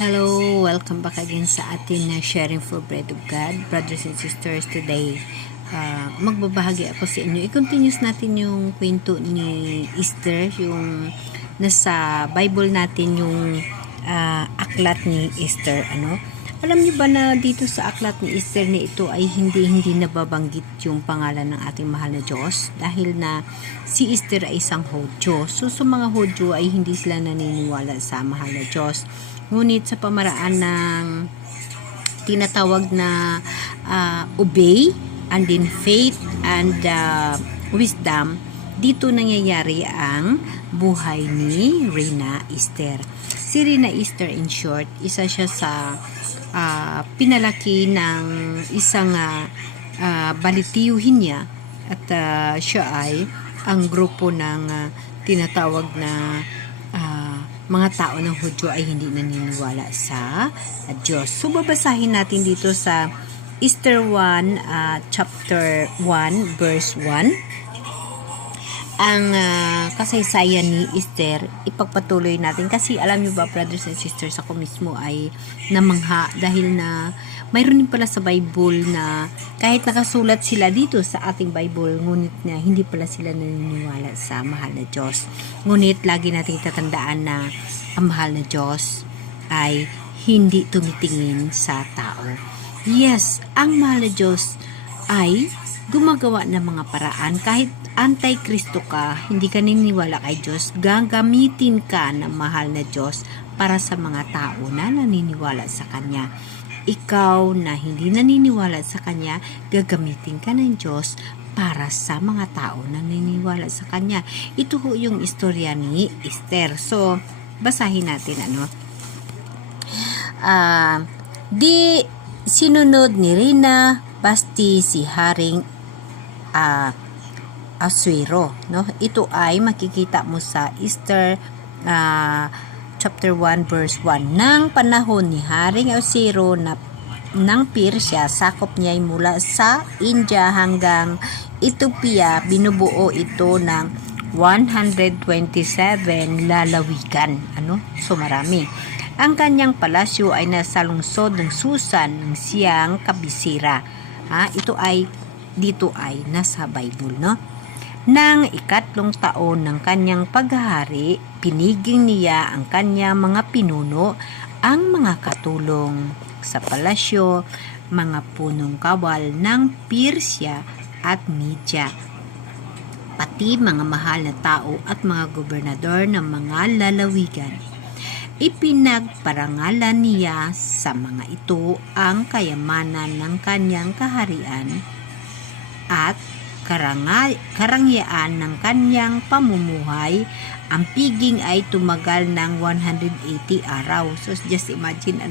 Hello, welcome back again sa atin na Sharing for Bread of God. Brothers and sisters, today magbabahagi ako sa inyo. I-continuous natin yung kwento ni Esther, yung nasa Bible natin yung aklat ni Esther. Alam niyo ba na dito sa aklat ni Esther na ito ay hindi nababanggit yung pangalan ng ating mahal na Diyos dahil na si Esther ay isang Hudyo. So sa mga Hudyo ay hindi sila naniniwala sa mahal na Diyos. Ngunit sa pamaraan ng tinatawag na obey and in faith and wisdom, dito nangyayari ang buhay ni Reyna Esther. Si Reyna Esther, in short, isa siya sa pinalaki ng isang balitiyuhin niya at siya ay ang grupo ng tinatawag na mga tao ng Hudyo ay hindi naniniwala sa Diyos. So babasahin natin dito sa Esther 1 chapter 1 verse 1 ang kasaysayan ni Esther. Ipagpatuloy natin kasi alam niyo ba, brothers and sisters, ako mismo ay namangha dahil na mayroon din pala sa Bible na kahit nakasulat sila dito sa ating Bible, ngunit na hindi pala sila naniniwala sa mahal na Diyos. Ngunit lagi natin tatandaan na ang mahal na Diyos ay hindi tumitingin sa tao. Yes, ang mahal na Diyos ay gumagawa ng mga paraan. Kahit anti-Kristo ka, hindi ka naniniwala kay Diyos, gagamitin ka ng mahal na Diyos para sa mga tao na naniniwala sa Kanya. Ikaw na hindi naniniwala sa Kanya, gagamitin ka ng Diyos para sa mga tao na naniniwala sa Kanya. Ito ho yung istorya ni Esther. So, basahin natin di sinunod ni Reyna Basti si Haring Asuero, no? Ito ay makikita mo sa Esther chapter 1 verse 1. Nang panahon ni Haring Asuero ng Persya, sakop niya ay mula sa India hanggang Ethiopia. Binubuo ito ng 127 lalawigan. So marami. Ang kanyang palasyo ay nasa lungsod ng Susan ng siyang kabisera. Dito ay nasa Bible, no? Nang ikatlong taon ng kanyang paghahari, piniging niya ang kanyang mga pinuno, ang mga katulong sa palasyo, mga punong kawal ng Persya at Media, pati mga mahal na tao at mga gobernador ng mga lalawigan. Ipinagparangalan niya sa mga ito ang kayamanan ng kanyang kaharian at karangyaan ng kanyang pamumuhay. Ang piging ay tumagal ng 180 araw. So just imagine,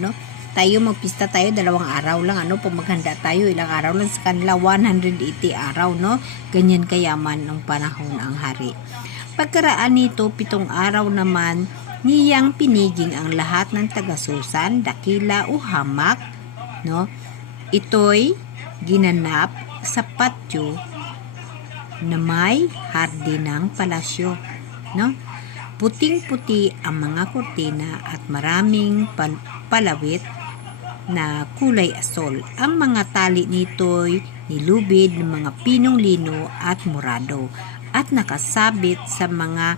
tayo magpista tayo 2 araw lang, pag maghanda tayo ilang araw lang, sa kanila 180 araw, no? Ganyan kayaman ng panahon ang hari. Pagkaraan nito 7 araw naman niyang piniging ang lahat ng taga-Susan, dakila o hamak, no? Ito'y ginanap sa patio na may hardin ng palasyo, no? Puting-puti ang mga kortina at maraming palawit na kulay asol. Ang mga tali nito'y nilubid ng mga pinong lino at morado at nakasabit sa mga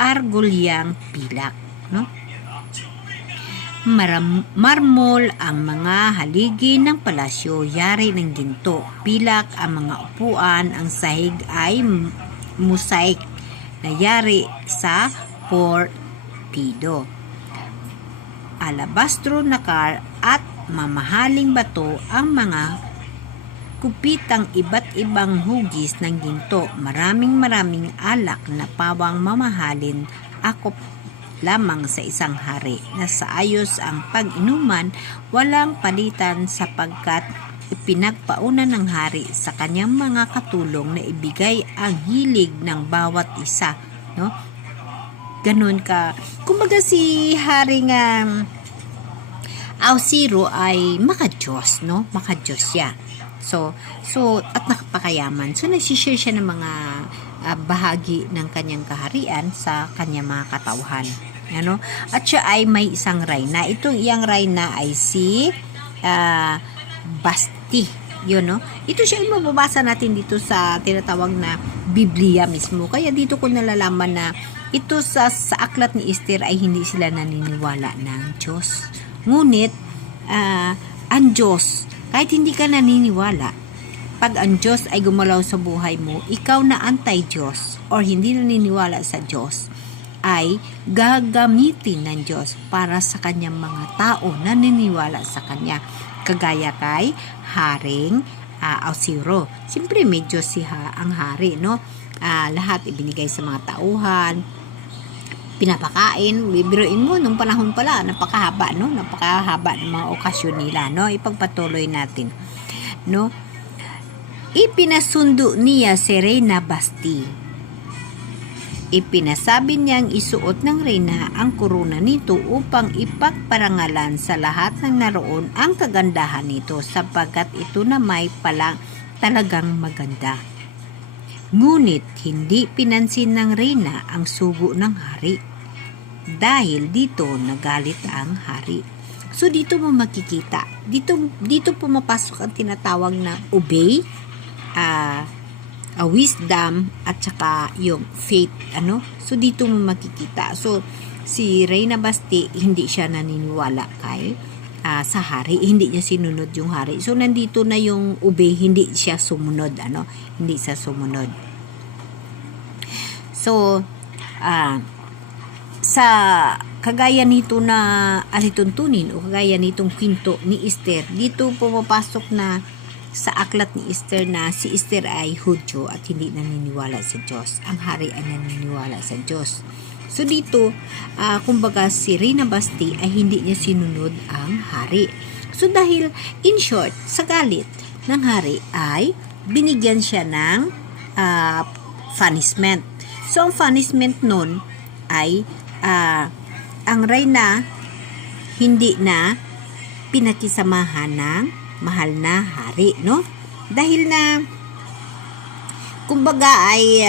argolyang pilak, no? Marmol ang mga haligi ng palasyo, yari ng ginto, pilak ang mga upuan, ang sahig ay mosaic na yari sa porpido, alabastro nakar at mamahaling bato, ang mga kupitang iba't ibang hugis ng ginto, maraming alak na pawang mamahalin, akop lamang sa isang hari, na sa ayos ang pag-inuman, walang palitan sapagkat ipinagpauna ng hari sa kanyang mga katulong na ibigay ang hilig ng bawat isa, no? Ganun ka. Kumbaga si Haring Asuero ay makadiyos, no? Makadiyos siya. So at nakapakayaman. So nagsishare siya ng mga bahagi ng kanyang kaharian sa kanyang mga katauhan. Ano? At siya ay may isang reyna. Itong iyang reyna ay si Basti. Yun, no? Ito siya yung mababasa natin dito sa tinatawag na Biblia mismo. Kaya dito ko nalalaman na ito sa aklat ni Esther ay hindi sila naniniwala ng Diyos. Ngunit, ang Diyos, kahit hindi ka naniniwala, pag ang Diyos ay gumalaw sa buhay mo, ikaw na anti-Diyos or hindi naniniwala sa Diyos, ay gagamitin ng Diyos para sa kanyang mga tao na naniniwala sa kanya. Kagaya kay Haring Ahasuero. Siyempre may Diyos ang hari, no? Lahat ibinigay sa mga tauhan, pinapakain, bibiruin mo nung panahon pala, napakahaba, no? Napakahaba ng mga okasyon nila, no? Ipagpatuloy natin, no? Ipinasundo niya si Reyna Basti. Ipinasabi niyang isuot ng reyna ang korona nito upang ipagparangalan sa lahat ng naroon ang kagandahan nito sapagkat ito na may palang talagang maganda. Ngunit hindi pinansin ng reyna ang sugo ng hari. Dahil dito nagalit ang hari. So dito mo makikita, dito pumapasok ang tinatawag na obey, wisdom at saka yung faith, ano? So dito mo makikita. So si Reyna Basti hindi siya naniniwala kay sa hari, hindi niya sinunod yung hari. So nandito na yung obey, hindi siya sumunod, ano? Hindi siya sumunod. So sa kagaya nito na alituntunin o kagaya nitong kwento ni Esther, dito pumapasok na sa aklat ni Esther na si Esther ay Hudyo at hindi naniniwala sa Diyos. Ang hari ay naniniwala sa Diyos. So dito, kumbaga si Reyna Basti ay hindi niya sinunod ang hari. So dahil, in short, sa galit ng hari ay binigyan siya ng punishment. So ang punishment nun ay ang Reyna hindi na pinakisamahan ng mahal na hari, no? Dahil na kumbaga ay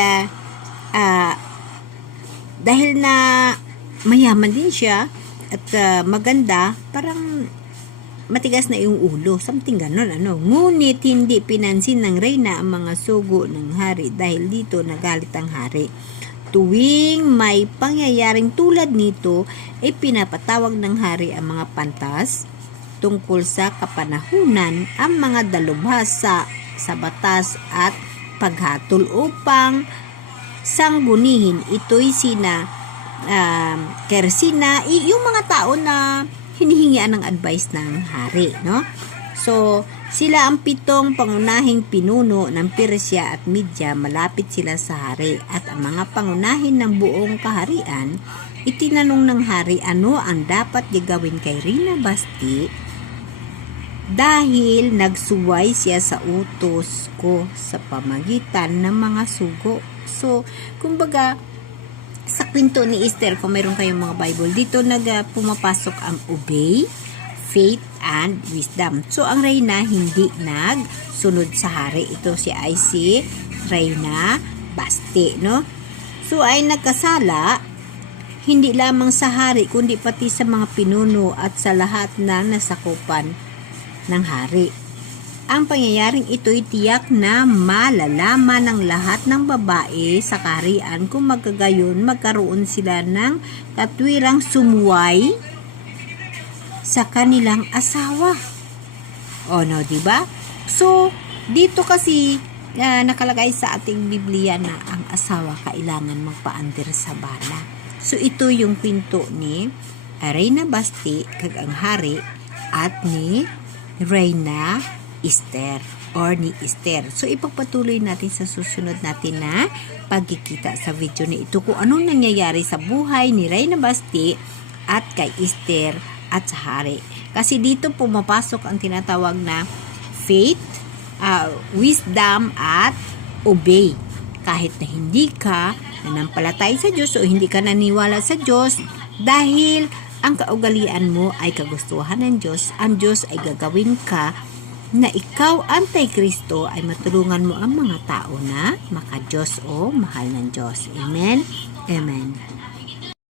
dahil na mayaman din siya at maganda, parang matigas na yung ulo, something ganon, ano. Ngunit hindi pinansin ng reyna ang mga sugo ng hari dahil dito nagalit ang hari. Tuwing may pangyayaring tulad nito, ay pinapatawag ng hari ang mga pantas tungkol sa kapanahunan, ang mga dalubhasa sa batas at paghatol upang sanggunihin. Ito'y sina Kersina, yung mga tao na hinihingian ng advice ng hari, no? So, sila ang 7 pangunahing pinuno ng Persya at Media, malapit sila sa hari, at ang mga pangunahin ng buong kaharian, itinanong ng hari ano ang dapat gagawin kay Reyna Basti dahil nagsuway siya sa utos ko sa pamagitan ng mga sugo. So, kumbaga, sa kwento ni Esther, kung mayroon kayong mga Bible, dito pumapasok ang obey, faith, and wisdom. So, ang reyna hindi nagsunod sa hari. Ito ay si Reyna Basti, no? So, ay nagkasala, hindi lamang sa hari, kundi pati sa mga pinuno at sa lahat na nasakupan ng hari. Ang pangyayaring ito'y tiyak na malalaman ng lahat ng babae sa kaharian kung magkagayon magkaroon sila ng katwirang sumuway sa kanilang asawa. O no, diba? So, dito kasi nakalagay sa ating Biblia na ang asawa kailangan magpaandir sa bana. So, ito yung kwento ni Reyna Basti kag ang hari at ni Reyna Esther or ni Esther. So, ipagpatuloy natin sa susunod natin na pagkikita sa video na ito kung anong nangyayari sa buhay ni Reyna Basti at kay Esther at sa hari. Kasi dito pumapasok ang tinatawag na faith, wisdom at obey. Kahit na hindi ka nanampalatay sa Diyos o hindi ka naniwala sa Diyos, dahil ang kaugalian mo ay kagustuhan ng Diyos, ang Diyos ay gagawin ka na ikaw, Antikristo, ay matulungan mo ang mga tao na maka-Diyos o mahal ng Diyos. Amen? Amen.